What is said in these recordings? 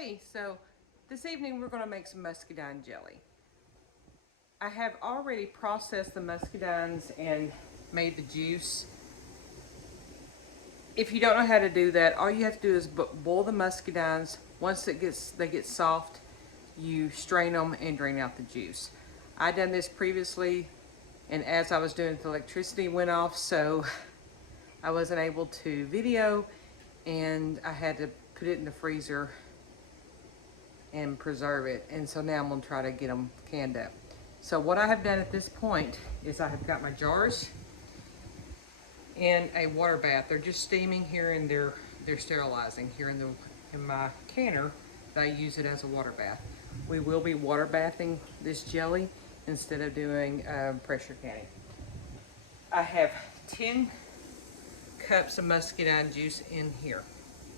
Okay, so this evening we're going to make some muscadine jelly. I have already processed the muscadines and made the juice. If you don't know how to do that, all you have to do is boil the muscadines. Once they get soft, you strain them and drain out the juice. I done this previously, and as I was doing it, the electricity went off, so I wasn't able to video, and I had to put it in the freezer and preserve it. And so now I'm going to try to get them canned up. So what I have done at this point is I have got my jars in a water bath. They're just steaming here, and they're sterilizing here in my canner. I use it as a water bath. We will be water bathing this jelly instead of doing pressure canning. I have 10 cups of muscadine juice in here,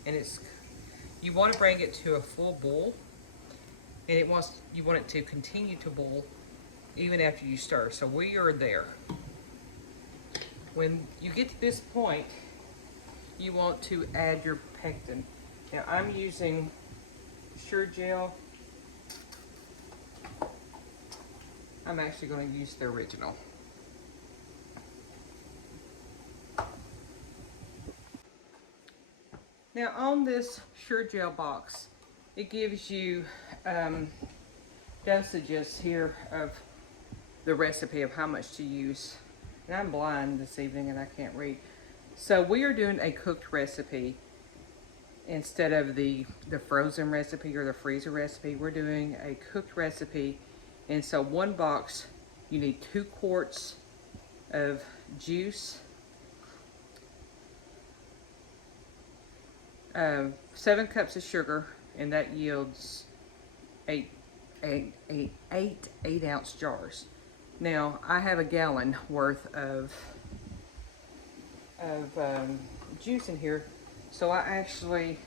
and you want to bring it to a full boil, and you want it to continue to boil even after you stir. So we are there. When you get to this point, you want to add your pectin. Now I'm using Sure-jell. I'm actually going to use the original. Now on this Sure-jell box, it gives you dosages here of the recipe of how much to use. And I'm blind this evening and I can't read. So we are doing a cooked recipe instead of the frozen recipe or the freezer recipe. We're doing a cooked recipe. And so one box, you need 2 quarts of juice, 7 cups of sugar, and that yields 8 ounce jars. Now I have a gallon worth of juice in here, so I actually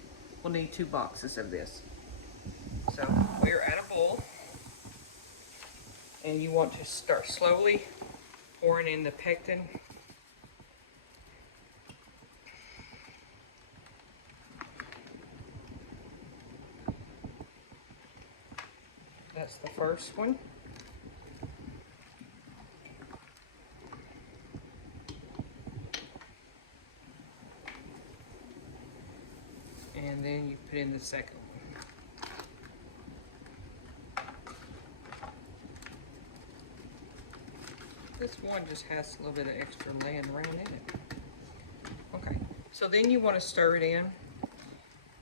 will need 2 boxes of this. So we're at a bowl, and you want to start slowly pouring in the pectin. That's the first one. And then you put in the second one. This one just has a little bit of extra land around in it. Okay, so then you want to stir it in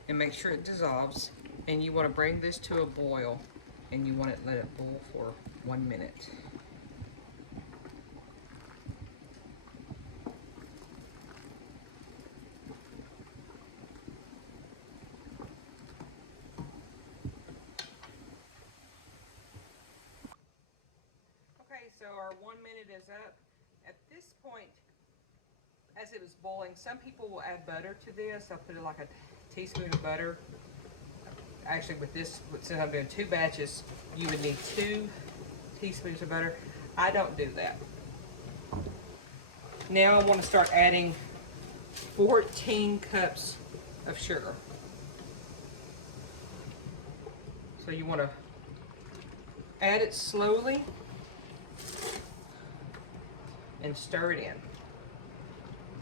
and make sure it dissolves. And you want to bring this to a boil, and you want to let it boil for 1 minute. Okay, so our 1 minute is up. At this point, as it was boiling, some people will add butter to this. I'll put like a teaspoon of butter. Actually, with this, since I'm doing 2 batches, you would need 2 teaspoons of butter. I don't do that. Now I want to start adding 14 cups of sugar. So you want to add it slowly and stir it in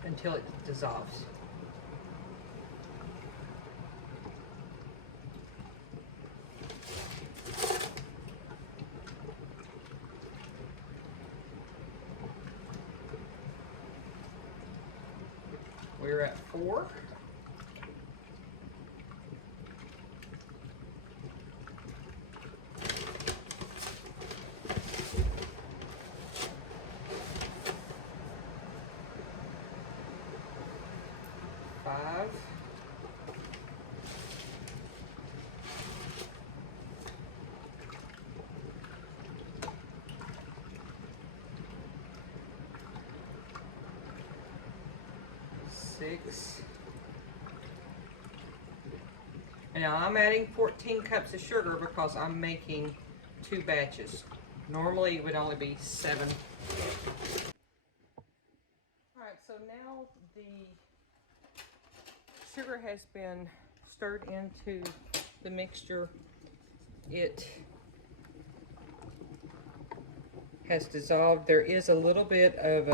until it dissolves. We're at 4. Five. 6. And now I'm adding 14 cups of sugar because I'm making 2 batches. Normally it would only be 7. Alright, so now the sugar has been stirred into the mixture, it has dissolved. There is a little bit of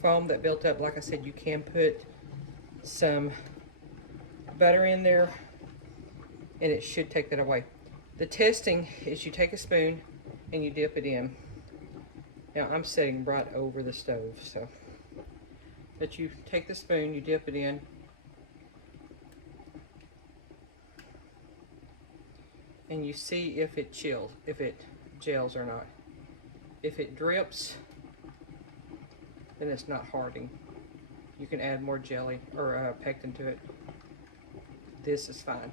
foam that built up. Like I said, you can put some butter in there and it should take that away. The testing is you take a spoon and you dip it in. Now I'm sitting right over the stove, so that you take the spoon, you dip it in, and you see if it chills, if it gels or not. If it drips, then it's not hardening. You can add more jelly or pectin to it. This is fine.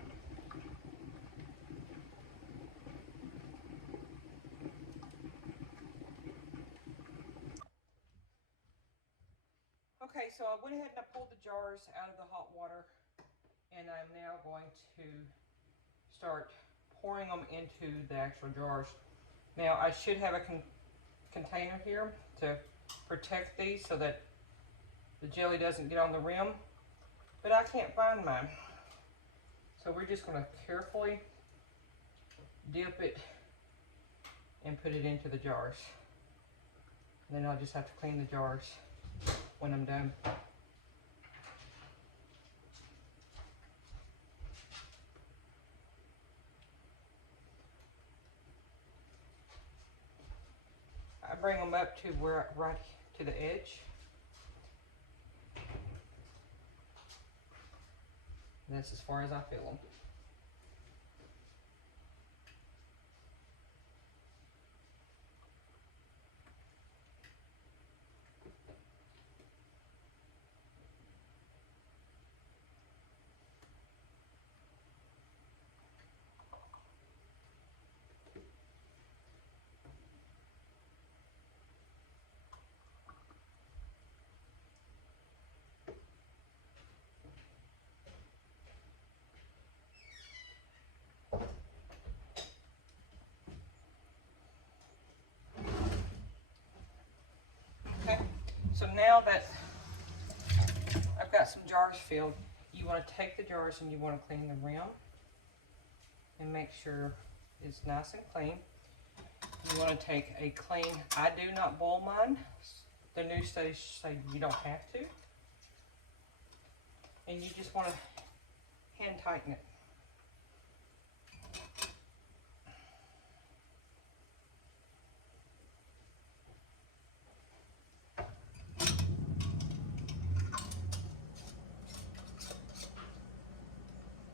Okay, so I went ahead and I pulled the jars out of the hot water, and I'm now going to start pouring them into the actual jars. Now I should have a container here to protect these so that the jelly doesn't get on the rim, but I can't find mine. So we're just going to carefully dip it and put it into the jars. And then I'll just have to clean the jars when I'm done. I bring them up to where, right to the edge. And that's as far as I fill them. So now that I've got some jars filled, you want to take the jars and you want to clean the rim and make sure it's nice and clean. You want to take a clean, I do not boil mine. The new studies say you don't have to. And you just want to hand tighten it.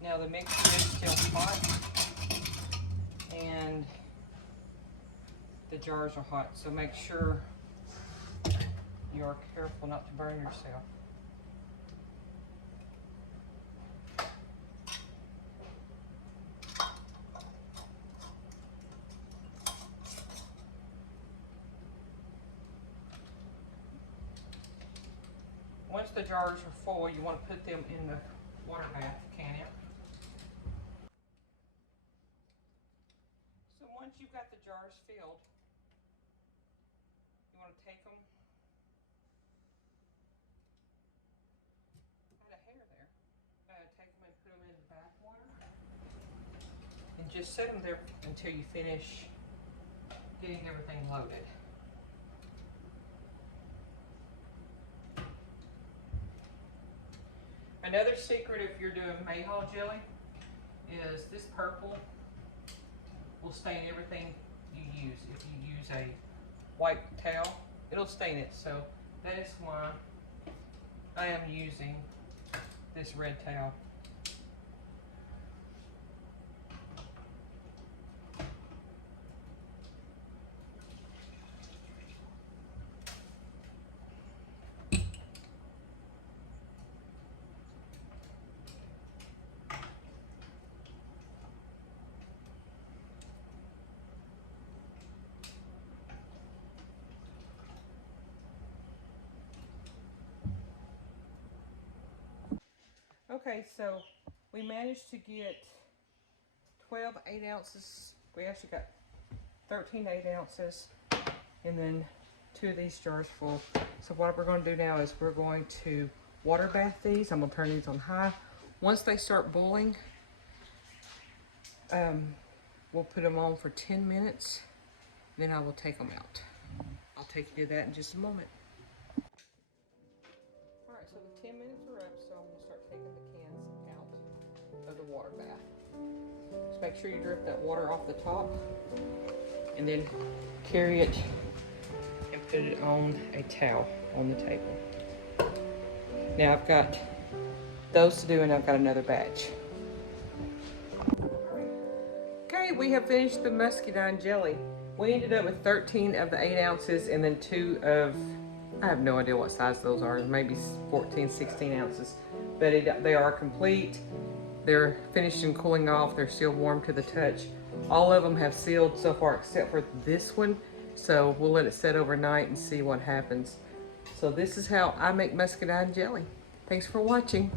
Now the mixture is still hot and the jars are hot, so make sure you are careful not to burn yourself. Once the jars are full, you want to put them in the water bath can. So once you've got the jars filled, you want to take them. I had a hair there. Take them and put them in the bath water, and just set them there until you finish getting everything loaded. Another secret if you're doing mayhaw jelly is this purple will stain everything you use. If you use a white towel, it'll stain it. So that is why I am using this red towel. Okay, so we managed to get 12 8-ounces. We actually got 13 8-ounces, and then 2 of these jars full. So what we're going to do now is we're going to water bath these. I'm going to turn these on high. Once they start boiling, We'll put them on for 10 minutes, then I will take them out. I'll take you to that in just a moment. All right, so the 10 minutes are up, so I'm gonna start taking the cans out of the water bath. Just make sure you drip that water off the top, and then carry it and put it on a towel on the table. Now I've got those to do, and I've got another batch. Okay, we have finished the Muscadine jelly. We ended up with 13 of the 8 ounces and then 2 of, I have no idea what size those are, maybe 14, 16 ounces. But they are complete. They're finished and cooling off. They're still warm to the touch. All of them have sealed so far except for this one. So we'll let it set overnight and see what happens. So this is how I make Muscadine jelly. Thanks for watching.